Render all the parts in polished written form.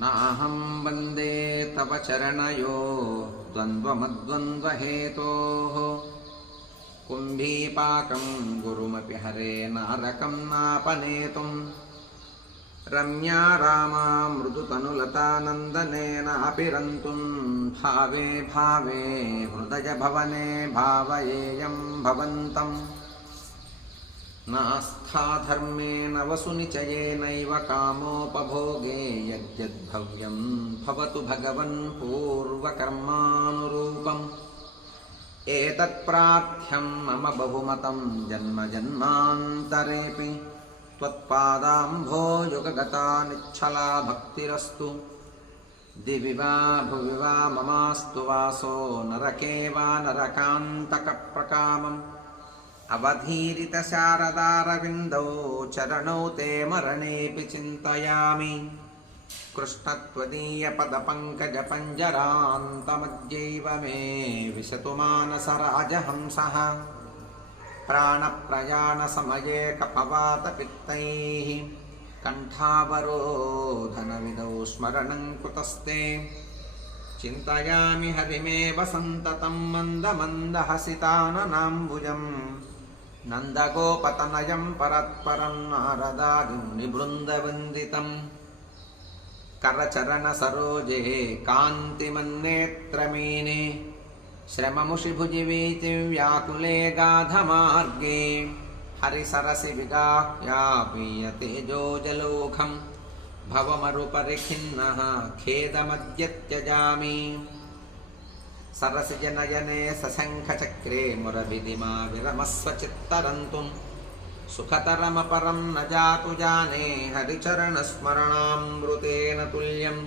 नाहं वन्दे तव चरणयो द्वन्द्वमद्वन्द्वहेतोः कुम्भीपाकं गुरुमपि हरे नारकं नापनेतुं रम्या रामा मृदुतनुलतानन्दनेनापि रन्तुं भावे भावे हृदयभवने भावयेयं भवन्तम् नास्थाधर्मेण वसुनिचयेनैव कामोपभोगे यद्यद्भव्यं भवतु भगवन् पूर्वकर्मानुरूपम् एतत्प्रार्थ्यं मम बहुमतं जन्म जन्मान्तरेऽपि त्वत्पादाम्भोयुगगता निच्छला भक्तिरस्तु दिवि वा भुवि वा ममास्तु वासो नरके वा नरकान्तकप्रकामम् अवधीरितशारदारविन्दौ चरणौ ते मरणेऽपि चिन्तयामि कृष्णत्वदीयपदपङ्कजपञ्जरान्तमध्यैव मे विशतु मानसराजहंसः प्राणप्रयाणसमये कफवातपित्तैः कण्ठावरोधनविधौ स्मरणं कुतस्ते चिन्तयामि हरिमेव सन्ततं मन्दमन्दहसिताननाम्बुजम् नन्दगोपतनयं परत्परं नारदादिं निबृन्दवन्दितम् करचरणसरोजे कान्तिमन्नेत्रमीने श्रममुषिभुजिवीचिव्याकुले गाधमार्गे हरिसरसि विगाह्यापीयतेजो जलोखम् भवमरुपरिखिन्नः खेदमद्य त्यजामि सरसिजनयने सशङ्खचक्रे मुरभिदिमा विरमस्व चित्तरन्तुं सुखतरमपरं न जातु जाने हरिचरणस्मरणामृतेन तुल्यं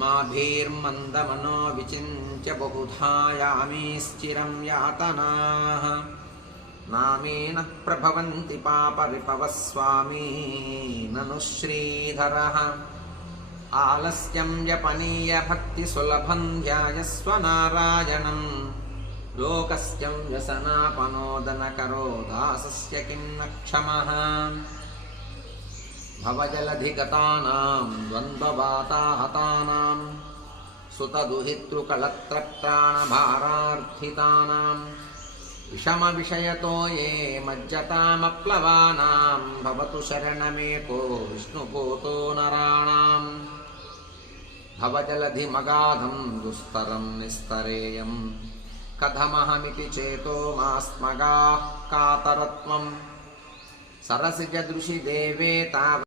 माभीर्मन्दमनो विचिन्त्य बहुधा यामीश्चिरं यातनाः नामेनः प्रभवन्ति पापरिपवः स्वामी ननु श्रीधरः आलस्यं व्यपनीय भक्तिसुलभं ध्यायस्व नारायणं लोकस्यं व्यसनापनोदनकरो दासस्य किं न क्षमः भवजलधिगतानां द्वन्द्ववाताहतानां सुतदुहितृकलत्रत्राणभारार्थितानां विषमविषयतो ये मज्जतामप्लवानां भवतु शरणमेको विष्णुपूतो नराणां भवजलधिमगाधं दुस्तरं निस्तरेयं कथमहमिति चेतो मास्मगाः कातरत्वं सरसिजदृशि देवे तावत्